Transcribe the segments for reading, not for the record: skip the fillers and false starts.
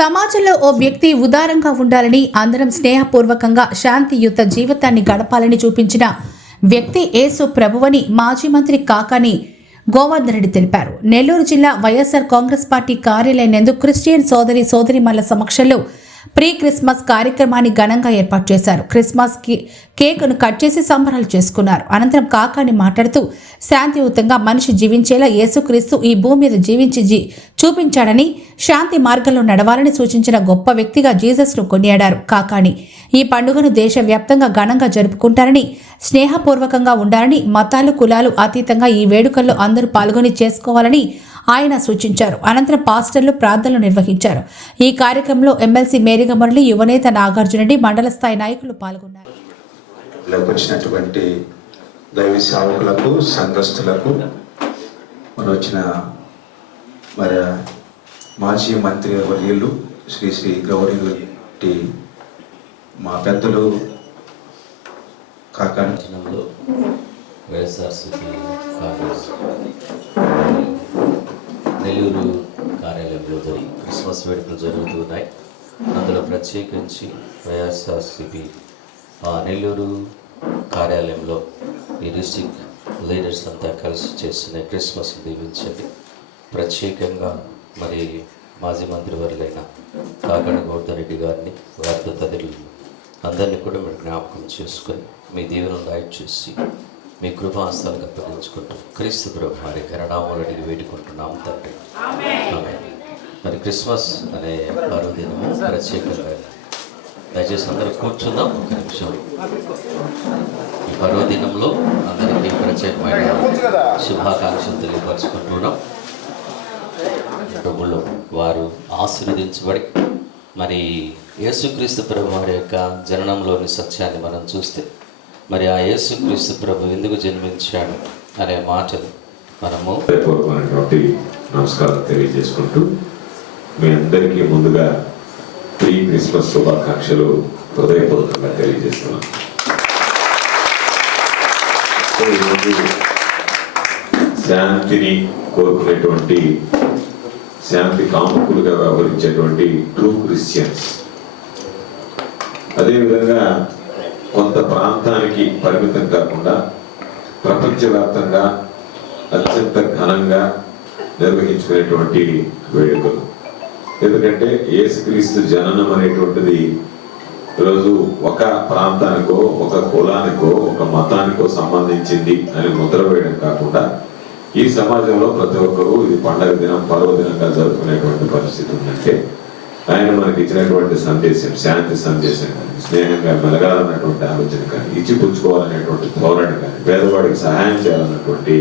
సమాజంలో ఓ వ్యక్తి ఉదారంగా ఉండాలని, అందరం స్నేహపూర్వకంగా శాంతియుత జీవితాన్ని గడపాలని చూపించిన వ్యక్తి యేసు ప్రభువని మాజీ మంత్రి కాకాని గోవర్ధన్ రెడ్డి తెలిపారు. నెల్లూరు జిల్లా వైఎస్ఆర్ కాంగ్రెస్ పార్టీ కార్యాలయం నందు క్రిస్టియన్ సోదరిమణుల సమక్షంలో ప్రీ క్రిస్మస్ కార్యక్రమాన్ని ఘనంగా ఏర్పాటు చేశారు. క్రిస్మస్ కేకును కట్ చేసి సంబరాలు చేసుకున్నారు. అనంతరం కాకాని మాట్లాడుతూ, శాంతియుతంగా మనిషి జీవించేలా యేసుక్రీస్తు ఈ భూమి మీద జీవించి చూపించాడని, శాంతి మార్గంలో నడవాలని సూచించిన గొప్ప వ్యక్తిగా జీసస్ను కొనియాడారు. కాకాని ఈ పండుగను దేశవ్యాప్తంగా ఘనంగా జరుపుకుంటారని, స్నేహపూర్వకంగా ఉండాలని, మతాలు కులాలు అతీతంగా ఈ వేడుకల్లో అందరూ పాల్గొని చేసుకోవాలని ఆయన సూచించారు. అనంతరం పాస్టర్లు ప్రార్థనలు నిర్వహించారు. ఈ కార్యక్రమంలో ఎమ్మెల్సీ మేరిగ మురళి, యువనేత నాగార్జున రెడ్డి, మండల స్థాయి నాయకులు పాల్గొన్నారు. వచ్చినటువంటి దైవ సేవకులకు, సంఘస్థులకు, వచ్చిన మరి మాజీ మంత్రి వర్యులు శ్రీ గౌరీ మా పెద్దలు కాకానిలో వైఎస్ఆర్సీపీ కాంగ్రెస్ నెల్లూరు కార్యాలయంలో క్రిస్మస్ వేడుకలు జరుగుతున్నాయి. అందులో ప్రత్యేకించి వైఎస్ఆర్సీపీ నెల్లూరు కార్యాలయంలో ఈ డిస్ట్రిక్ట్ లీడర్స్ అంతా కలిసి చేసిన క్రిస్మస్ దీవించండి. ప్రత్యేకంగా మరి మాజీ మంత్రివర్యులైన కాకాని గోవర్ధన్ రెడ్డి గారిని, వారితో తదితరులు అందరినీ కూడా మీరు జ్ఞాపకం చేసుకొని మీ దీవెనలు దయచేసి చేసి మీ కృపాస్తాలకు అప్పగించుకుంటూ క్రీస్తు ప్రభు వారి కరుణామూలు అడిగి వేడుకుంటున్నాము తండ్రి. మరి క్రిస్మస్ అనే పర్వదినము ప్రత్యేకంగా దయచేసి అందరూ కూర్చుందాం ఒక నిమిషం. ఈ పర్వదినంలో అందరికీ ప్రత్యేకమైన శుభాకాంక్షలు తెలియపరుచుకుంటున్నాం. ప్రభులో వారు ఆశీర్వదించబడి మరి యేసుక్రీస్తు ప్రభు వారి యొక్క జననంలోని సత్యాన్ని మనం చూస్తే, మరి ఆ యేసుక్రీస్తు ప్రభు ఎందుకు జన్మించాడు అనే మాటలు మనము హృదయపూర్వకమైనటువంటి నమస్కారం తెలియజేసుకుంటూ మీ అందరికీ ముందుగా ప్రీ క్రిస్మస్ శుభాకాంక్షలు హృదయపూర్వకంగా తెలియజేస్తున్నాం. ఈరోజు శాంతిని కోరుకునేటువంటి, శాంతి కాముకులుగా వ్యవహరించేటువంటి ట్రూ క్రిస్టియన్స్, అదేవిధంగా కొంత ప్రాంతానికి పరిమితం కాకుండా ప్రపంచవ్యాప్తంగా అత్యంత ఘనంగా నిర్వహించుకునేటువంటి వేడుకలు. ఎందుకంటే యేసుక్రీస్తు జననం అనేటువంటిది ఈరోజు ఒక ప్రాంతానికో, ఒక కులానికో, ఒక మతానికో సంబంధించింది అని ముద్ర వేయడం కాకుండా ఈ సమాజంలో ప్రతి ఒక్కరూ ఇది పండగ దినం, పర్వదినంగా జరుపుకునేటువంటి పరిస్థితి ఉందంటే ఆయన మనకి ఇచ్చినటువంటి సందేశం, శాంతి సందేశం కానీ, స్నేహంగా మెలగాలన్నటువంటి ఆలోచన కానీ, ఇచ్చిపుచ్చుకోవాలనేటువంటి ధోరణి కానీ, పేదవాడికి సహాయం చేయాలన్నటువంటి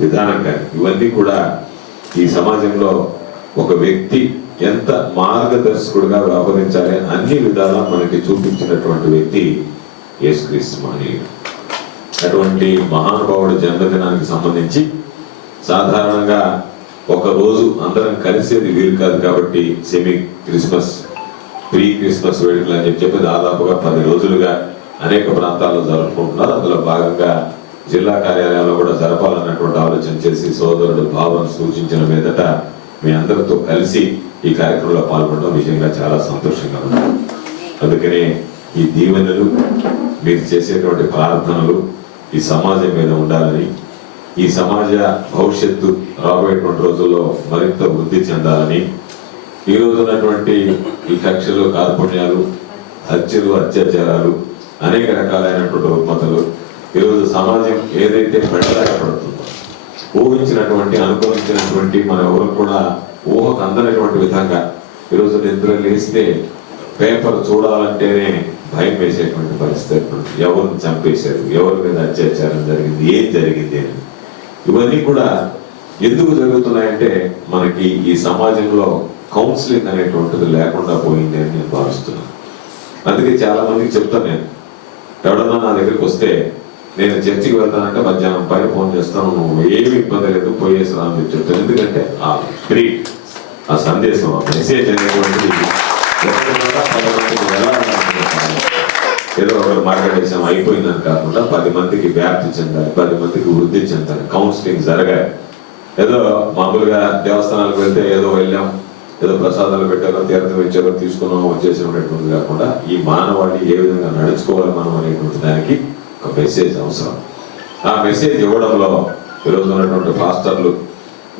విధానం కానీ, ఇవన్నీ కూడా ఈ సమాజంలో ఒక వ్యక్తి ఎంత మార్గదర్శకుడుగా వ్యవహరించాలి అన్ని విధాలా మనకి చూపించినటువంటి వ్యక్తి యేసుక్రీస్తు మహనీయుడు. అటువంటి మహానుభావుడి జన్మదినానికి సంబంధించి సాధారణంగా ఒక రోజు అందరం కలిసేది వీలు కాదు కాబట్టి సెమీ క్రిస్మస్, ప్రీ క్రిస్మస్ వేడుకలు అని చెప్పి దాదాపుగా 10 రోజులుగా అనేక ప్రాంతాల్లో జరుపుకుంటున్నారు. అందులో భాగంగా జిల్లా కార్యాలయంలో కూడా జరపాలన్నటువంటి ఆలోచన చేసి సోదరుడు భావన సూచించిన మీదట మీ అందరితో కలిసి ఈ కార్యక్రమంలో పాల్గొనడం నిజంగా చాలా సంతోషంగా ఉంది. అందుకనే ఈ దీవెనలు, మీరు చేసేటువంటి ప్రార్థనలు ఈ సమాజం మీద ఉండాలని, ఈ సమాజ భవిష్యత్తు రాబోయేటువంటి రోజుల్లో మరింత వృద్ధి చెందాలని, ఈ రోజు ఉన్నటువంటి ఈ కక్షలు, కార్పణ్యాలు, హత్యలు, అత్యాచారాలు, అనేక రకాలైనటువంటి రుగ్మతలు ఈరోజు సమాజం ఏదైతే పెట్టలేకపోతుందో, ఊహించినటువంటి, అనుభవించినటువంటి మన ఎవరు కూడా ఊహకు అందనటువంటి విధంగా ఈరోజు నిద్ర లేస్తే పేపర్ చూడాలంటేనే భయం వేసేటువంటి పరిస్థితి. ఎవరిని చంపేశారు, ఎవరి మీద అత్యాచారం జరిగింది, ఏం జరిగింది అని. ఇవన్నీ కూడా ఎందుకు జరుగుతున్నాయంటే మనకి ఈ సమాజంలో కౌన్సిలింగ్ అనేటువంటిది లేకుండా పోయింది అని నేను భావిస్తున్నాను. అందుకే చాలా మందికి చెప్తాను, నేను ఎవడన్నా నా దగ్గరికి వస్తే నేను చర్చికి వెళ్తానంటే మధ్యాహ్నం పైన ఫోన్ చేస్తాను, నువ్వు ఏమి ఇబ్బంది లేదు పోయేసి రా అని చెప్తాను. ఎందుకంటే ఆ స్పిరిట్, ఆ సందేశం, ఆ మెసేజ్ అనేటువంటిది ఏదో ఒకరు మాట్లాడేసాం అయిపోయిందని కాకుండా 10 మందికి వ్యాప్తి చెందాలి, 10 మందికి వృద్ధి చెందాలి, కౌన్సిలింగ్ జరగాలి. ఏదో మామూలుగా దేవస్థానాలకు వెళ్తే ఏదో వెళ్ళాం, ఏదో ప్రసాదాలు పెట్టారో తీర్థం ఇచ్చారో తీసుకున్నామో వచ్చేసినటువంటిది కాకుండా ఈ మానవాళి ఏ విధంగా నడుచుకోవాలి మనం అనేటువంటి దానికి ఒక మెసేజ్ అవసరం. ఆ మెసేజ్ ఇవ్వడంలో ఈరోజు ఉన్నటువంటి పాస్టర్లు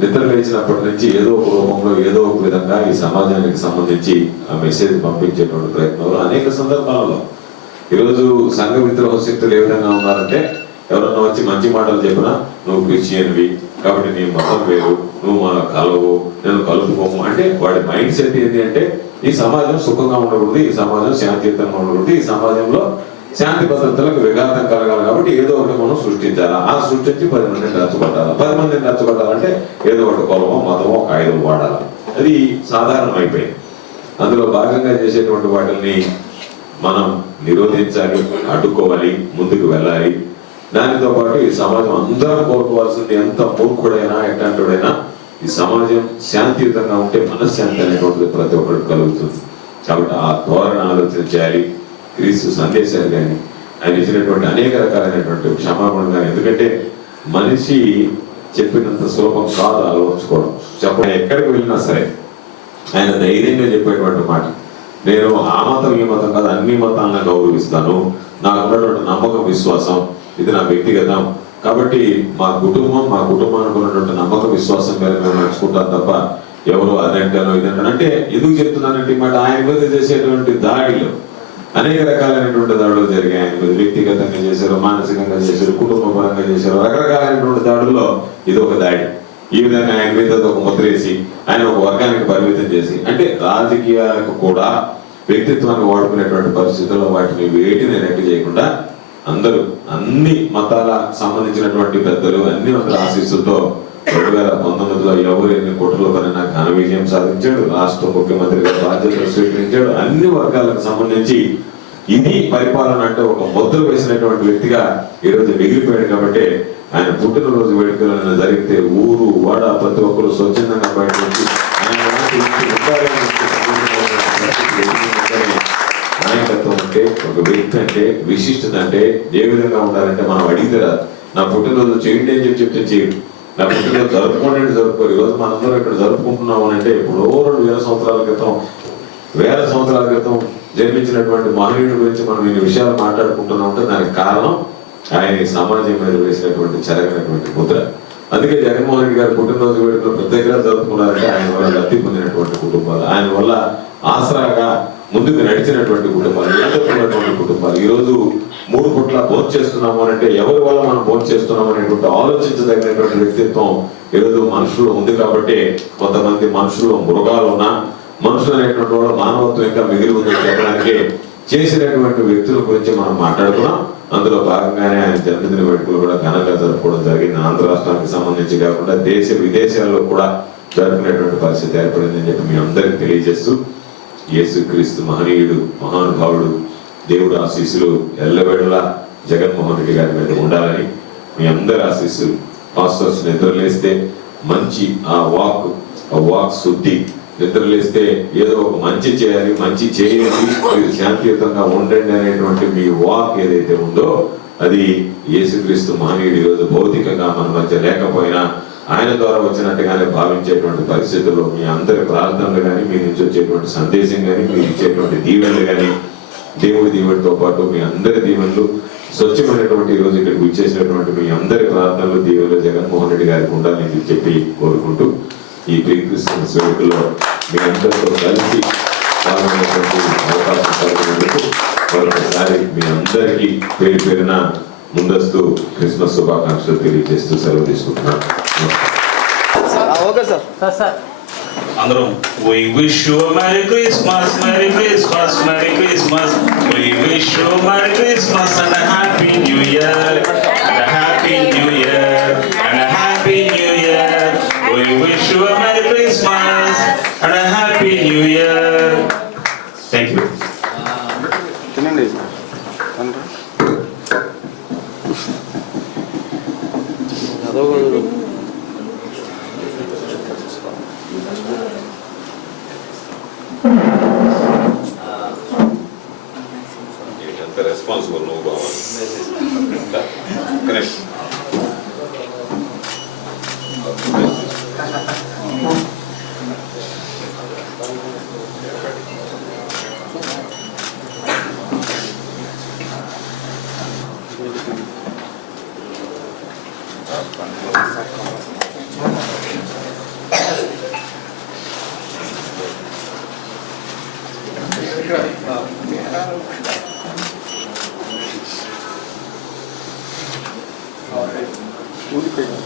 నిద్ర లేచినప్పటి నుంచి ఏదో ఒక రూపంలో ఏదో ఒక విధంగా ఈ సమాజానికి సంబంధించి ఆ మెసేజ్ పంపించేటువంటి ప్రయత్నంలో అనేక సందర్భాలలో ఈరోజు సంఘ విద్రోహ శక్తులు ఏ విధంగా ఉన్నారంటే ఎవరన్నా వచ్చి మంచి మాటలు చెప్పినా నువ్వు క్రిస్టియన్వి కాబట్టి నీ మతం వేరు, నువ్వు మన కలవు, నేను కలుపుకోము అంటే వాడి మైండ్ సెట్ ఏంటి అంటే ఈ సమాజం సుఖంగా ఉండకూడదు, ఈ సమాజం శాంతియుతంగా ఉండకూడదు, ఈ సమాజంలో శాంతి భద్రతలకు విఘాతం కలగాలి కాబట్టి ఏదో ఒకటి మనం సృష్టించాలా, ఆ సృష్టించి 10 మందిని రెచ్చగొట్టాలి, 10 మందిని రెచ్చగొట్టాలంటే ఏదో ఒకటి కులమో మతమో ఒక ఆయుధం వాడాలి. అది సాధారణం అయిపోయింది. అందులో భాగంగా చేసేటువంటి వాటిని మనం నిరోధించాలి, అడ్డుకోవాలి, ముందుకు వెళ్ళాలి. దానితో పాటు ఈ సమాజం అందరం కోరుకోవాల్సింది ఎంత మూర్ఖుడైనా ఎట్లాంటిడైనా ఈ సమాజం శాంతియుతంగా ఉంటే మనశ్శాంతి అనేటువంటిది ప్రతి ఒక్కరికి కలుగుతుంది. కాబట్టి ఆ ధోరణ ఆలోచన చేయాలి. క్రీస్తు సందేశాలు కానీ ఆయన ఇచ్చినటువంటి అనేక రకాలైనటువంటి క్షమాపణ కానీ, ఎందుకంటే మనిషి చెప్పినంత సులభం కాదు ఆలోచించుకోవడం. చెప్పడం ఎక్కడికి వెళ్ళినా సరే ఆయన ధైర్యంగా చెప్పేటువంటి మాట, నేను ఆ మతం ఈ మతం కాదు అన్ని మతాలను గౌరవిస్తాను, నాకు ఉన్నటువంటి నమ్మకం విశ్వాసం ఇది నా వ్యక్తిగతం కాబట్టి మా కుటుంబానికి ఉన్నటువంటి నమ్మకం విశ్వాసం మీద మేము నడుచుకుంటాం తప్ప ఎవరు అదంటానో ఇదంటాను అంటే ఎందుకు చెప్తున్నానంటే మాట ఆయన మీద చేసేటువంటి దాడిలో అనేక రకాలైనటువంటి దాడులు జరిగాయి. ఆయన మీద వ్యక్తిగతంగా చేశారు, మానసికంగా చేశారు, కుటుంబ పరంగా చేశారు, రకరకాలైనటువంటి దాడుల్లో ఇది ఒక దాడి. ఈ విధంగా ఆయన మీద ఒక ముద్రేసి ఆయన ఒక వర్గానికి పరిమితం చేసి అంటే రాజకీయాలకు కూడా వ్యక్తిత్వాన్ని వాడుకునేటువంటి పరిస్థితుల్లో వాటిని వేటిని లెక్క చేయకుండా అందరూ అన్ని మతాల సంబంధించినటువంటి పెద్దలు అన్ని వందల ఆశీస్సులతో 2019లో ఎవరు ఎన్ని కోట్ల పైన ఘన విజయం సాధించాడు, రాష్ట్ర ముఖ్యమంత్రిగా బాధ్యతలు స్వీకరించాడు. అన్ని వర్గాలకు సంబంధించి ఇది పరిపాలన అంటే ఒక ముద్ర వేసినటువంటి వ్యక్తిగా ఈరోజు మిగిలిపోయాడు. కాబట్టి ఆయన పుట్టినరోజు వేడుకలు జరిగితే ఊరు వాడ ప్రతి ఒక్కరు స్వచ్ఛందంగా బయట నుంచి నాయకత్వం అంటే ఒక వ్యక్తి అంటే విశిష్టత అంటే ఏ విధంగా ఉండాలంటే మనం అడిగితే రాదు. నా పుట్టినరోజు చేయండి అని చెప్తే చేయడు, నా పుట్టినరోజు జరుపుకోండి అంటే జరుపుకోరు. ఈరోజు మనందరం ఇక్కడ జరుపుకుంటున్నాము అంటే ఎప్పుడో 2000 సంవత్సరాల క్రితం 1000 సంవత్సరాల క్రితం జన్మించినటువంటి మహనీయుడి గురించి మనం ఇన్ని విషయాలు మాట్లాడుకుంటున్నాం అంటే దానికి కారణం ఆయన సమాజం మీద వేసినటువంటి చెరగనటువంటి ముద్ర. అందుకే జగన్మోహన్ రెడ్డి గారు పుట్టినరోజు వేడుకలు ప్రత్యేకంగా జరుపుకున్నారంటే ఆయన వల్ల లబ్ధి పొందినటువంటి కుటుంబాలు, ఆయన వల్ల ఆసరాగా ముందుకు నడిచినటువంటి కుటుంబాలు, ఎదుర్కొన్నటువంటి కుటుంబాలు. ఈరోజు 3 పూట్ల భోజనం చేస్తున్నాము అంటే ఎవరి వల్ల మనం భోజనం చేస్తున్నాం అనేటువంటి ఆలోచించదగినటువంటి వ్యక్తిత్వం ఈరోజు మనుషులు ఉంది. కాబట్టి కొంతమంది మనుషులు మృగాలు ఉన్నా మనుషులు అనేటువంటి వాళ్ళు మానవత్వం ఇంకా మిగిలి ఉందని చెప్పడానికి చేసినటువంటి వ్యక్తుల గురించి మనం మాట్లాడుకున్నాం. అందులో భాగంగానే ఆయన జన్మదిన వేడుకలు కూడా ఘనంగా జరుపుకోవడం జరిగింది. ఆంధ్ర రాష్ట్రానికి సంబంధించి కాకుండా దేశ విదేశాల్లో కూడా జరుపుకునేటువంటి పరిస్థితి ఏర్పడిందని చెప్పి మీ అందరికి తెలియజేస్తూ యేసుక్రీస్తు మహనీయుడు మహానుభావుడు దేవుడు ఆశీస్సులు ఎల్లవేళలా జగన్మోహన్ రెడ్డి గారి మీద ఉండాలని మీ అందరి ఆశీస్సులు. పాస్టర్స్ నిద్రలేస్తే మంచి ఆ వాక్ శుద్ధి, నిద్రలేస్తే ఏదో ఒక మంచి చేయాలి, మంచి చేయాలి, మీరు శాంతియుతంగా ఉండండి అనేటువంటి మీ వాక్ ఏదైతే ఉందో అది యేసుక్రీస్తు మహనీయుడు ఈరోజు భౌతికంగా మన మధ్య లేకపోయినా ఆయన ద్వారా వచ్చినట్టుగానే భావించేటువంటి పరిస్థితుల్లో మీ అందరి ప్రార్థనలు కానీ మీ నుంచి వచ్చేటువంటి సందేశం కానీ మీరు ఇచ్చేటువంటి దీవెనలు కానీ దేవుడి దీవెనతో పాటు మీ అందరి దీవెనలు స్వచ్ఛమైనటువంటి ఈరోజు ఇక్కడికి విచ్చేసినటువంటి మీ అందరి ప్రార్థనలు దీవెనలు జగన్మోహన్ రెడ్డి గారికి ఉండాలని చెప్పి కోరుకుంటూ ఈ ప్రీ క్రిస్మస్ వేడుకల్లో మీ అందరితో కలిసి పాల్గొనేటువంటి అవకాశం కలిగినందుకు మరొకసారి మీ అందరికీ పేరు పేరున ముందస్తు క్రిస్మస్ శుభాకాంక్షలు తెలియజేస్తూ సెలవు తీసుకుంటున్నాను. అందరం we wish you a merry Christmas, merry Christmas, merry Christmas. We wish you a merry Christmas and a happy new year, and a happy new year, and a happy new year. We wish you a merry Christmas and a happy new year. Thank you. Responsible no correct. ఊరిపోయింది.